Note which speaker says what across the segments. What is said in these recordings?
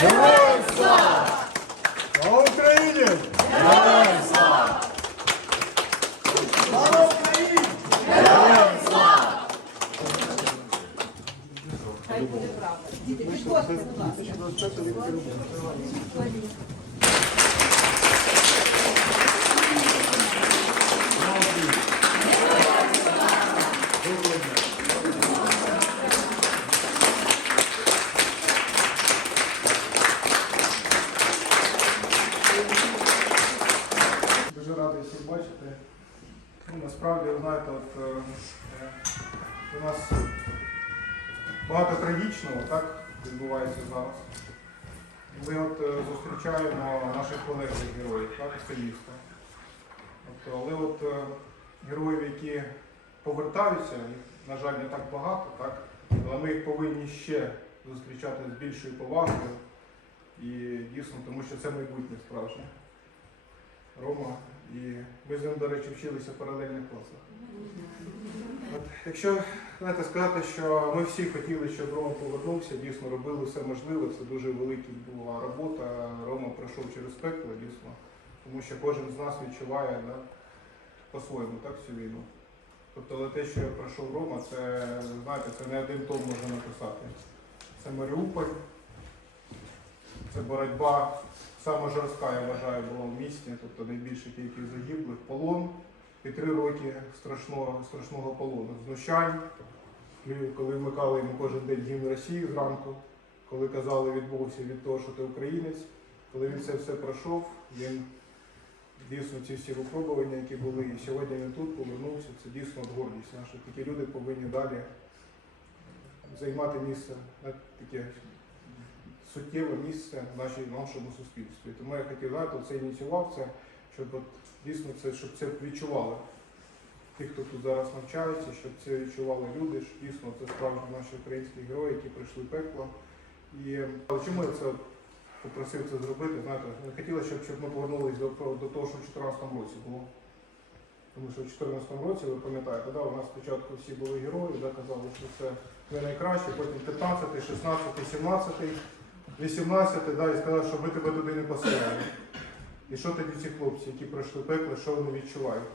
Speaker 1: Героям слава! Слава Україні! Героям слава! Слава Україні! Героям слава! Хай буде правда. Діти, підходьте, будь ласка. Насправді, ви знаєте, от, е, е, у нас багато трагічного так, відбувається зараз. Ми от е, зустрічаємо наших колег героїв, так, з міста. Тобто, але от е, героїв, які повертаються, їх, на жаль, не так багато, так, але ми їх повинні ще зустрічати з більшою повагою. І дійсно, тому що це майбутнє справжнє. Рома. І ми з ним, до речі, вчилися в паралельних класах. От, якщо знаєте, сказати, що ми всі хотіли, щоб Рома повернувся, дійсно робили все можливе, це дуже велика була робота. Рома пройшов через пекло, дійсно, тому що кожен з нас відчуває да, по-своєму так, цю війну. Тобто, але те, що пройшов Рома, це, знаєте, це не один том можна написати. Це Маріуполь, це боротьба саме жорстка, я вважаю, була в місті, тобто найбільша кількість загиблих, полон і три роки страшного, страшного полону. Знущань, коли вмикали йому кожен день гімн Росії зранку, коли казали відмовився від того, що ти українець, коли він це все пройшов, він дійсно ці всі випробування, які були, і сьогодні він тут повернувся, це дійсно гордість наша. Такі люди повинні далі займати місце, таке суттєве місце в нашому суспільстві. Тому я хотів знаєте, це ініціював це, щоб от, дійсно це, щоб це відчували. Ті, хто тут зараз навчається, щоб це відчували люди, що дійсно це справді наші українські герої, які пройшли пекло. І але чому я це попросив це зробити? Знаєте, я хотіла, щоб, щоб ми повернулися до, до того, що в 2014 році було. Тому що в 2014 році, ви пам'ятаєте, да, у нас спочатку всі були герої, да, казали, що це не найкраще, потім 15, 16, 17, 18, да, і сказали, що ми тебе туди не посилаємо. І що тоді ці хлопці, які пройшли пекло, що вони відчувають?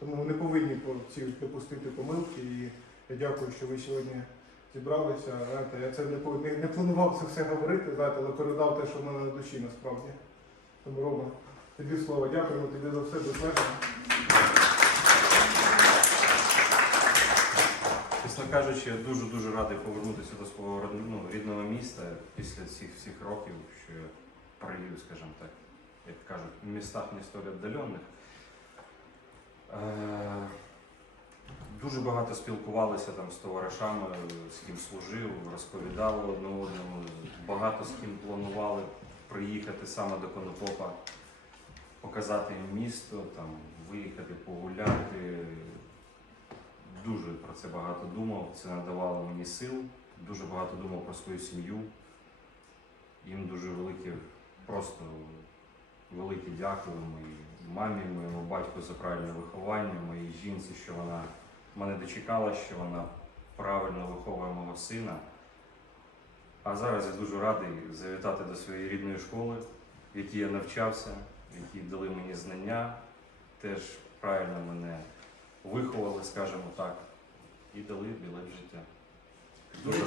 Speaker 1: Тому вони повинні ці допустити помилки. І я дякую, що ви сьогодні зібралися. Я це не, не, планував це все говорити, знаєте, але передав те, що в мене на душі насправді. Тому Рома, тобі слово, дякуємо тобі за все безмежно.
Speaker 2: Чесно кажучи, я дуже-дуже радий повернутися до свого ну, рідного міста після цих всіх років, що я провів, скажімо так, як кажуть, в містах не столь віддалених. Е, Дуже багато спілкувалися там з товаришами, з ким служив, розповідали одне одному. Багато з ким планували приїхати саме до Конопопа, показати їм місто, там, виїхати погуляти. Дуже про це багато думав, це надавало мені сил, дуже багато думав про свою сім'ю. Їм дуже велике, просто велике дякую моїй мамі, моєму батьку за правильне виховання, моїй жінці, що вона мене дочекала, що вона правильно виховує мого сина. А зараз я дуже радий завітати до своєї рідної школи, в якій я навчався, в якій дали мені знання, теж правильно мене виховали, скажімо так, і дали біле життя. Дуже.